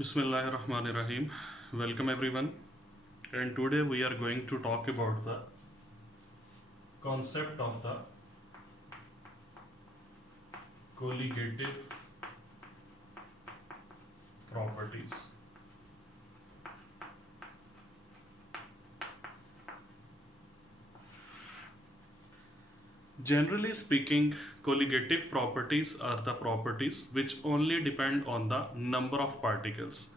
Bismillahirrahmanirrahim. Welcome everyone. And today we are going to talk about the concept of the colligative properties. Generally speaking, colligative properties are the properties which only depend on the number of particles,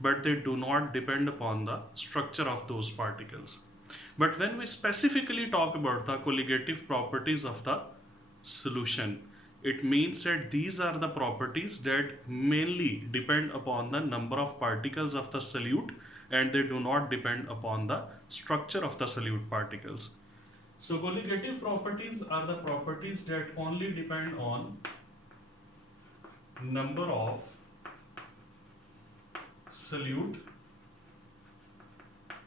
but they do not depend upon the structure of those particles. But when we specifically talk about the colligative properties of the solution, it means that these are the properties that mainly depend upon the number of particles of the solute and they do not depend upon the structure of the solute particles. So colligative properties are the properties that only depend on number of solute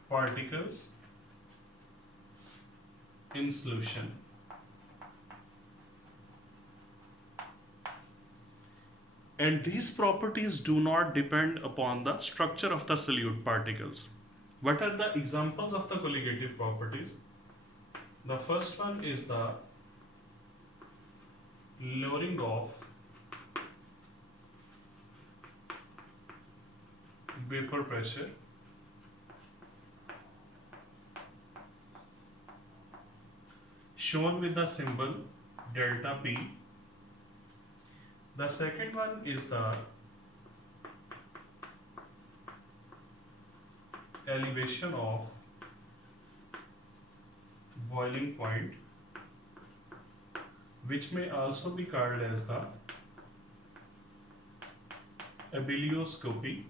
particles in solution. And these properties do not depend upon the structure of the solute particles. What are the examples of the colligative properties? The first one is the lowering of vapor pressure shown with the symbol delta P. The second one is the elevation of boiling point, which may also be called as the abelioscopy.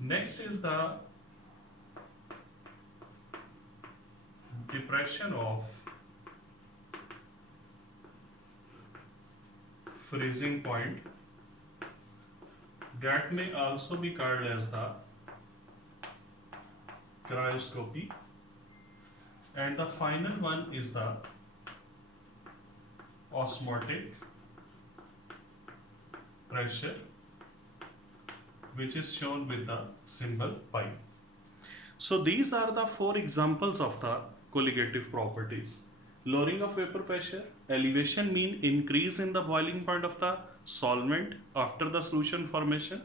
Next is the depression of freezing point, that may also be called as the cryoscopy. And the final one is the osmotic pressure, which is shown with the symbol pi. So these are the four examples of the colligative properties. Lowering of vapor pressure, elevation mean increase in the boiling point of the solvent after the solution formation.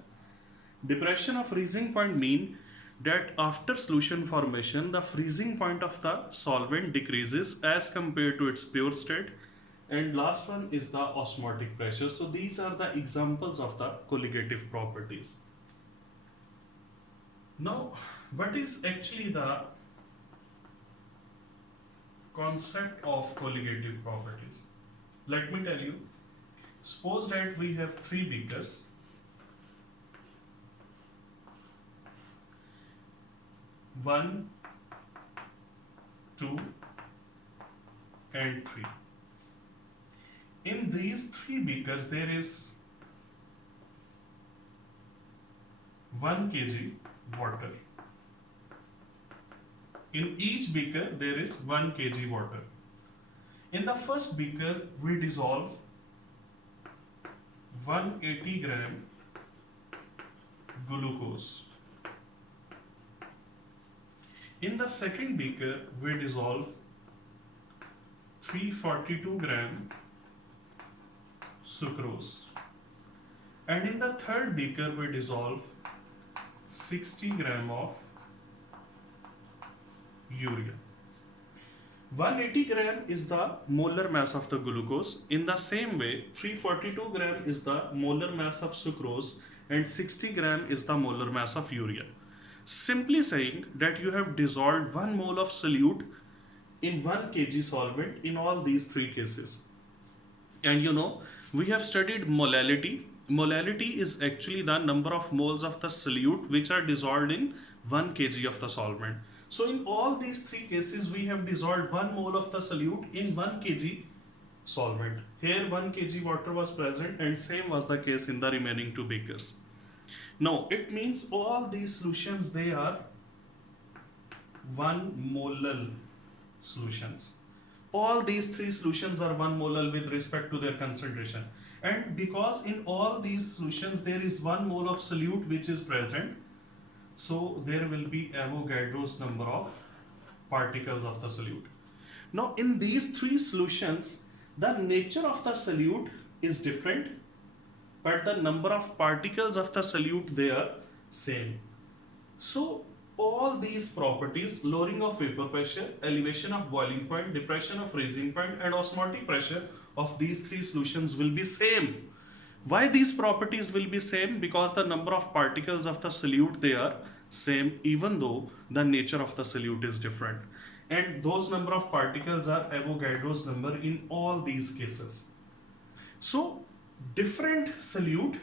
Depression of freezing point mean that after solution formation, the freezing point of the solvent decreases as compared to its pure state. And last one is the osmotic pressure. So these are the examples of the colligative properties. Now, what is actually the concept of colligative properties? Let me tell you. Suppose that we have three beakers. One, two, and three. In these three beakers, there is 1 kg water. In each beaker, there is 1 kg water. In the first beaker, we dissolve 180 gram glucose. In the second beaker, we dissolve 342 gram sucrose. And in the third beaker, we dissolve 60 gram of urea. 180 gram is the molar mass of the glucose. In the same way, 342 gram is the molar mass of sucrose and 60 gram is the molar mass of urea. Simply saying that you have dissolved 1 mole of solute in 1 kg solvent in all these three cases. And we have studied molality. Molality is actually the number of moles of the solute which are dissolved in 1 kg of the solvent. So in all these three cases, we have dissolved 1 mole of the solute in 1 kg solvent. Here 1 kg water was present and same was the case in the remaining two beakers. Now it means all these solutions, they are 1 molal solutions. All these three solutions are 1 molal with respect to their concentration. And because in all these solutions there is 1 mole of solute which is present, so there will be Avogadro's number of particles of the solute. Now in these three solutions, the nature of the solute is different, but the number of particles of the solute they are same. So all these properties, lowering of vapor pressure, elevation of boiling point, depression of freezing point, and osmotic pressure of these three solutions will be same. Why these properties will be same? Because the number of particles of the solute they are same, even though the nature of the solute is different. And those number of particles are Avogadro's number in all these cases. So different solute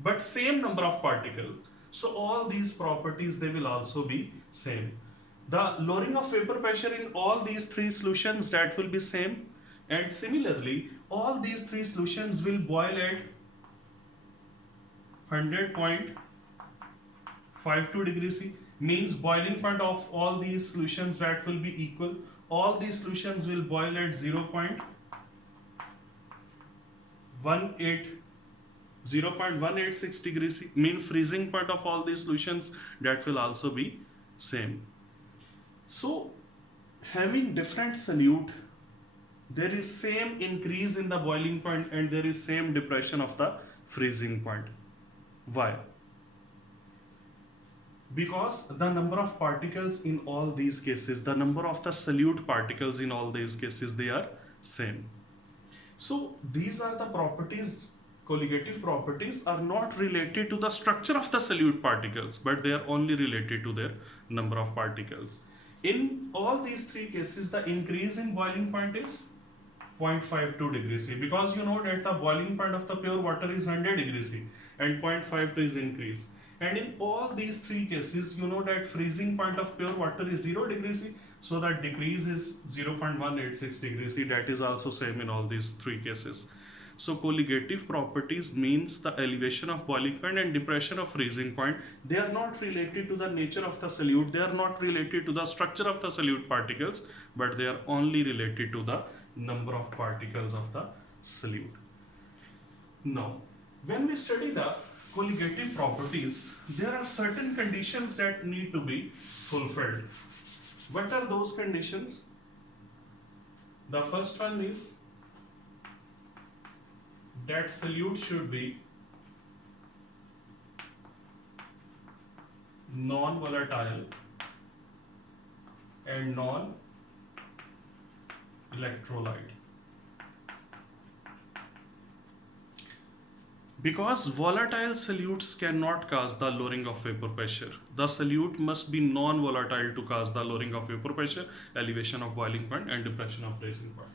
but same number of particles. So all these properties they will also be same. The lowering of vapor pressure in all these three solutions that will be same, and similarly all these three solutions will boil at 100.52 degrees C, means boiling point of all these solutions that will be equal. All these solutions will boil at 0.186 degrees C, mean freezing point of all these solutions that will also be same. So having different solute, there is same increase in the boiling point and there is same depression of the freezing point. Why? Because the number of particles in all these cases, the number of the solute particles in all these cases, they are same. So these are the properties. Colligative properties are not related to the structure of the solute particles, but they are only related to their number of particles. In all these three cases, the increase in boiling point is 0.52 degrees C, because you know that the boiling point of the pure water is 100 degrees C and 0.52 is increase. And in all these three cases, you know that freezing point of pure water is 0 degrees C, so that decrease is 0.186 degrees C. That is also same in all these three cases. So colligative properties means the elevation of boiling point and depression of freezing point. They are not related to the nature of the solute. They are not related to the structure of the solute particles, but they are only related to the number of particles of the solute. Now, when we study the colligative properties, there are certain conditions that need to be fulfilled. What are those conditions? The first one is that solute should be non-volatile and non-electrolyte. Because volatile solutes cannot cause the lowering of vapor pressure, the solute must be non-volatile to cause the lowering of vapor pressure, elevation of boiling point, and depression of freezing point.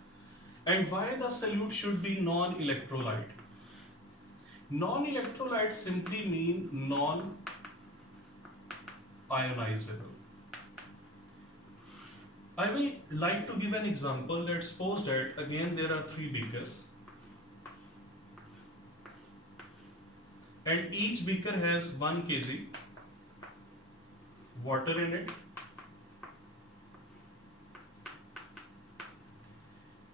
And why the solute should be non-electrolyte? Non-electrolyte simply mean non-ionizable. I will like to give an example. Let's suppose that again there are three beakers, and each beaker has 1 kg water in it.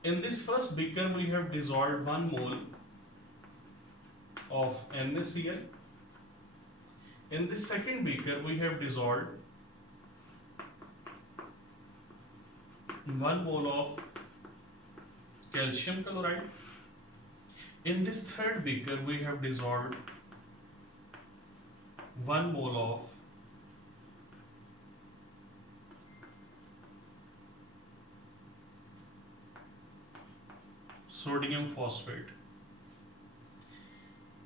In this first beaker we have dissolved 1 mole of NaCl. In this second beaker we have dissolved 1 mole of calcium chloride. In this third beaker we have dissolved 1 mole of sodium phosphate.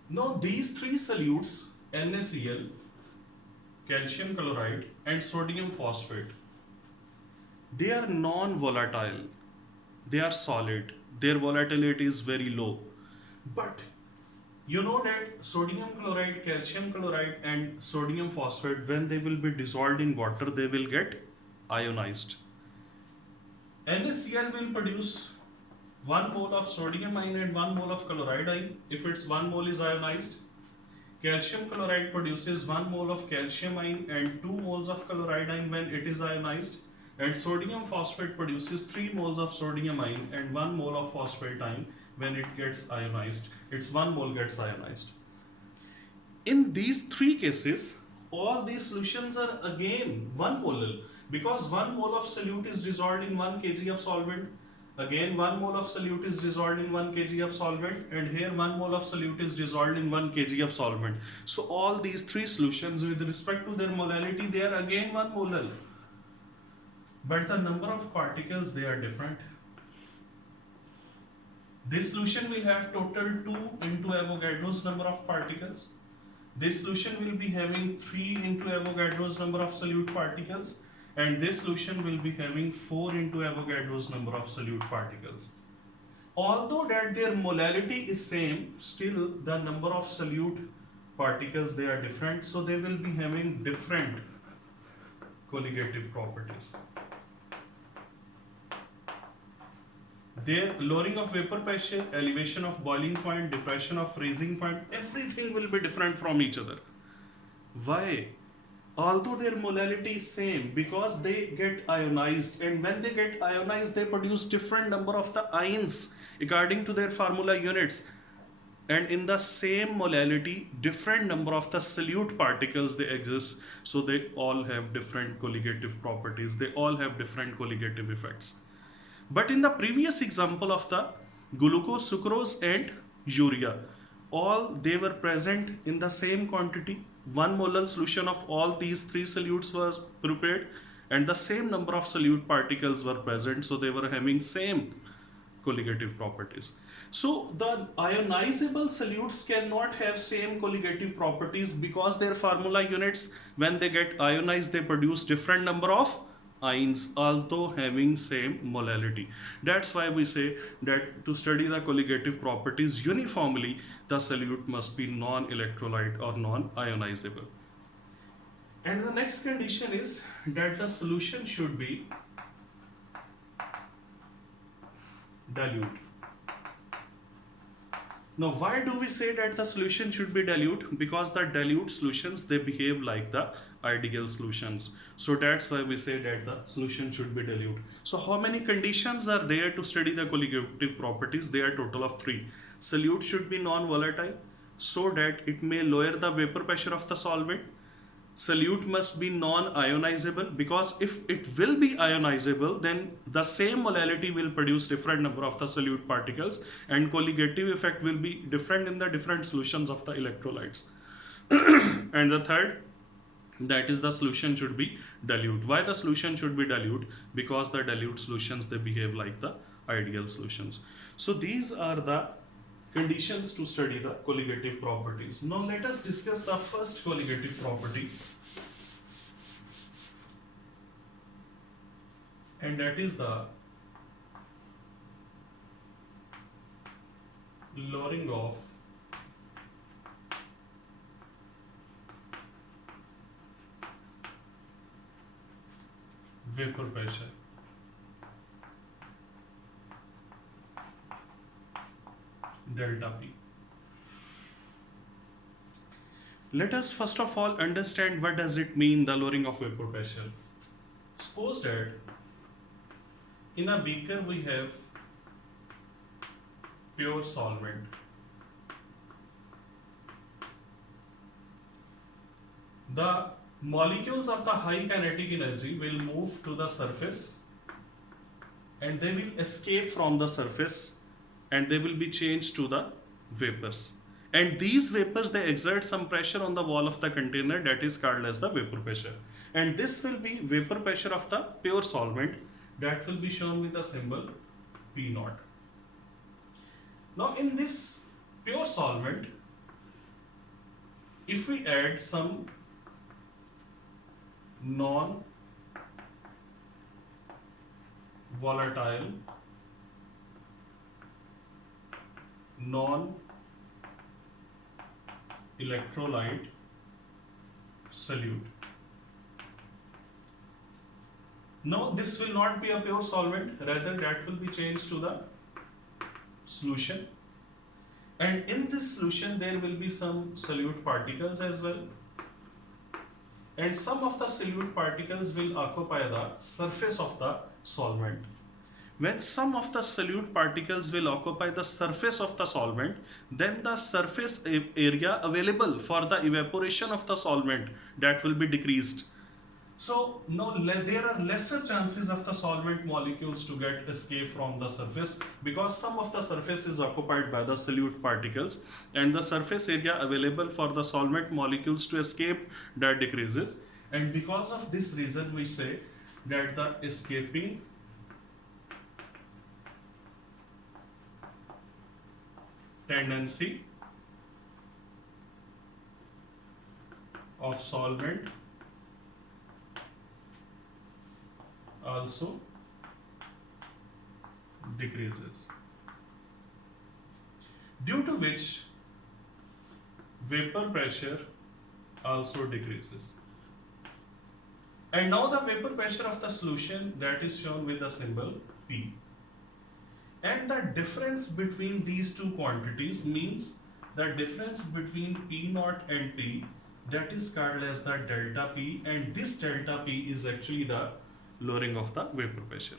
Now these three solutes, NaCl, calcium chloride and sodium phosphate, they are non-volatile. They are solid. Their volatility is very low. But you know that sodium chloride, calcium chloride and sodium phosphate, when they will be dissolved in water, they will get ionized. NaCl will produce 1 mole of sodium ion and 1 mole of chloride ion if its 1 mole is ionized. Calcium chloride produces 1 mole of calcium ion and 2 moles of chloride ion when it is ionized. and sodium phosphate produces 3 moles of sodium ion and 1 mole of phosphate ion. When it gets ionized, its 1 mole gets ionized. In these three cases, all these solutions are again 1 molar, because 1 mole of solute is dissolved in 1 kg of solvent. Again 1 mole of solute is dissolved in 1 kg of solvent, and here 1 mole of solute is dissolved in 1 kg of solvent. So all these three solutions with respect to their molality, they are again 1 molar. But the number of particles, they are different. This solution will have total 2 into Avogadro's number of particles. This solution will be having 3 into Avogadro's number of solute particles, and this solution will be having 4 into Avogadro's number of solute particles. Although that their molality is same, still the number of solute particles, they are different, so they will be having different colligative properties. Their lowering of vapor pressure, elevation of boiling point, depression of freezing point, everything will be different from each other. Why? Although their molality is same, because they get ionized, and when they get ionized, they produce different number of the ions according to their formula units. And in the same molality, different number of the solute particles they exist, so they all have different colligative properties. They all have different colligative effects. But in the previous example of the glucose, sucrose and urea, all they were present in the same quantity. 1 molar solution of all these 3 solutes was prepared, and the same number of solute particles were present, so they were having same colligative properties. So the ionizable solutes cannot have same colligative properties, because their formula units, when they get ionized, they produce different number of ions, although having same molality. That's why we say that to study the colligative properties uniformly, the solute must be non-electrolyte or non-ionizable. And the next condition is that the solution should be dilute. Now, why do we say that the solution should be dilute? Because the dilute solutions, they behave like the ideal solutions. So that's why we say that the solution should be dilute. So how many conditions are there to study the colligative properties? They are total of 3. Solute should be non-volatile, so that it may lower the vapor pressure of the solvent. Solute must be non-ionizable, because if it will be ionizable, then the same molality will produce different number of the solute particles, and colligative effect will be different in the different solutions of the electrolytes. And the third, that is the solution should be dilute. Why the solution should be dilute? Because the dilute solutions, they behave like the ideal solutions. So these are the conditions to study the colligative properties. Now let us discuss the first colligative property, and that is the lowering of vapor pressure. Delta P. Let us first of all understand what does it mean, the lowering of vapor pressure. Suppose that in a beaker we have pure solvent. The molecules of the high kinetic energy will move to the surface, and they will escape from the surface, and they will be changed to the vapors. And these vapors, they exert some pressure on the wall of the container, that is called as the vapor pressure. And this will be vapor pressure of the pure solvent, that will be shown with the symbol P0. Now in this pure solvent, if we add some non-volatile, non-electrolyte solute. Now this will not be a pure solvent, rather that will be changed to the solution. And in this solution there will be some solute particles as well. and some of the solute particles will occupy the surface of the solvent. When some of the solute particles will occupy the surface of the solvent, then the surface area available for the evaporation of the solvent, that will be decreased. So now there are lesser chances of the solvent molecules to get escape from the surface, because some of the surface is occupied by the solute particles, and the surface area available for the solvent molecules to escape, that decreases. And because of this reason we say that the escaping tendency of solvent also decreases, due to which vapor pressure also decreases. And now the vapor pressure of the solution, that is shown with the symbol P. And the difference between these two quantities means the difference between P naught and T, that is called as the delta P, and this delta P is actually the lowering of the vapor pressure.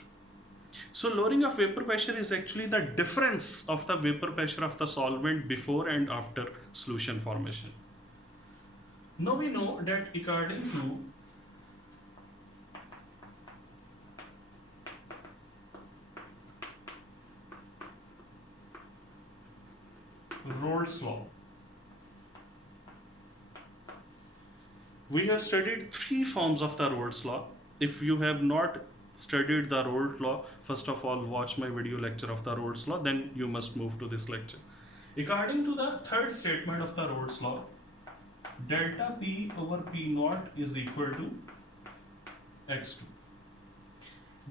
So lowering of vapor pressure is actually the difference of the vapor pressure of the solvent before and after solution formation. Now we know that according to Rolle's law, we have studied three forms of the Rolle's law. If you have not studied the Rolle's law, first of all watch my video lecture of the Rolle's law, then you must move to this lecture. According to the third statement of the Rolle's law, delta P over P naught is equal to x2.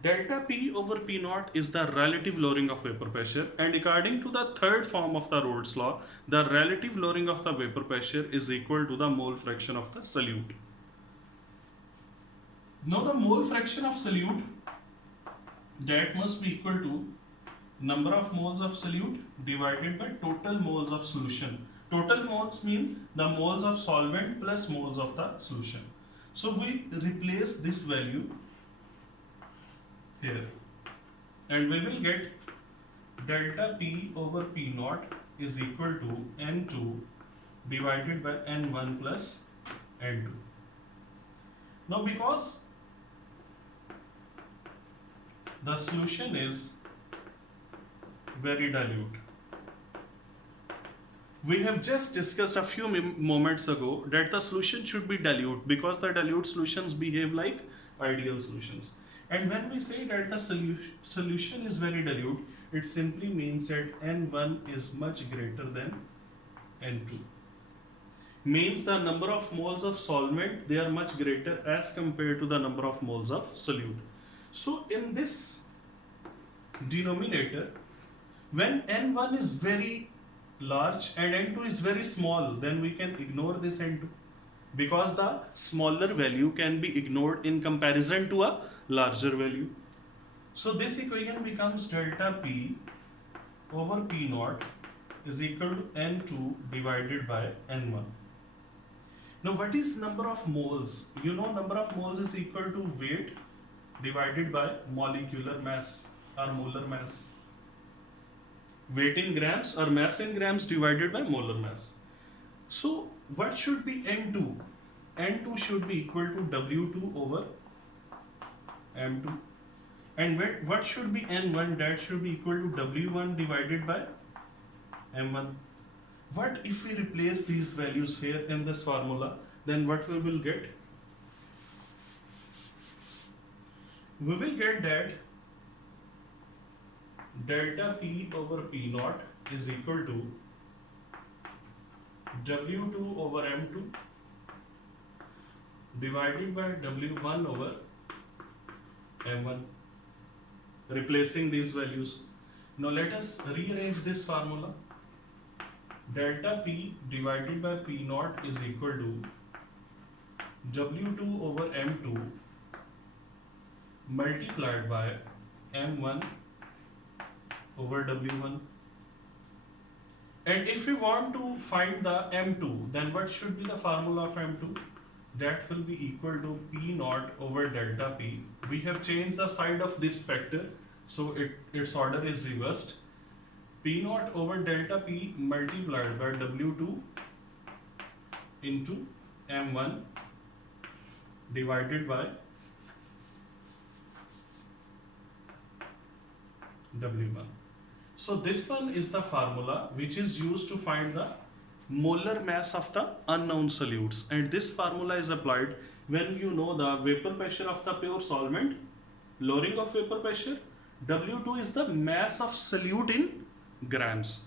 Delta P over P naught is the relative lowering of vapor pressure, and according to the third form of the Rolle's law, the relative lowering of the vapor pressure is equal to the mole fraction of the solute. Now the mole fraction of solute, that must be equal to number of moles of solute divided by total moles of solution. Total moles mean the moles of solvent plus moles of the solution. So we replace this value here, and we will get delta P over P naught is equal to N2 divided by N1 plus N2. Now because the solution is very dilute, we have just discussed a few moments ago that the solution should be dilute, because the dilute solutions behave like ideal solutions. And when we say that the solution is very dilute, it simply means that N1 is much greater than N2. Means the number of moles of solvent, they are much greater as compared to the number of moles of solute. So in this denominator, when N1 is very large and N2 is very small, then we can ignore this N2, because the smaller value can be ignored in comparison to a larger value. So this equation becomes delta P over P naught is equal to N2 divided by N1. Now what is number of moles? You know, number of moles is equal to weight divided by molecular mass or molar mass. Weight in grams or mass in grams divided by molar mass. So what should be N2? N2 should be equal to W2 over M2. And what should be N1? That should be equal to W1 divided by M1. What if we replace these values here in this formula? Then what we will get? We will get that delta P over P naught is equal to W2 over M2 divided by W1 over M1, replacing these values. Now let us rearrange this formula. Delta P divided by P naught is equal to W2 over M2 multiplied by M1 over W1. And if we want to find the M2, then what should be the formula of M2? that will be equal to P naught over delta P. We have changed the side of this factor, so its order is reversed. P naught over delta P multiplied by W2 into M1 divided by W1. So this one is the formula which is used to find the molar mass of the unknown solutes, and this formula is applied when you know the vapor pressure of the pure solvent, lowering of vapor pressure. W2 is the mass of solute in grams,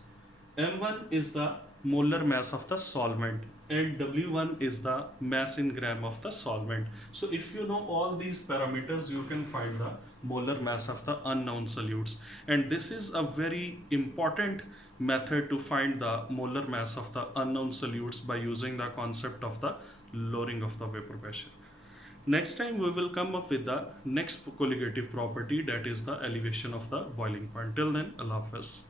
M1 is the molar mass of the solvent, and W1 is the mass in gram of the solvent. So if you know all these parameters, you can find the molar mass of the unknown solutes, and this is a very important method to find the molar mass of the unknown solutes by using the concept of the lowering of the vapor pressure. Next time we will come up with the next colligative property, that is the elevation of the boiling point. Till then, Allah Hafiz.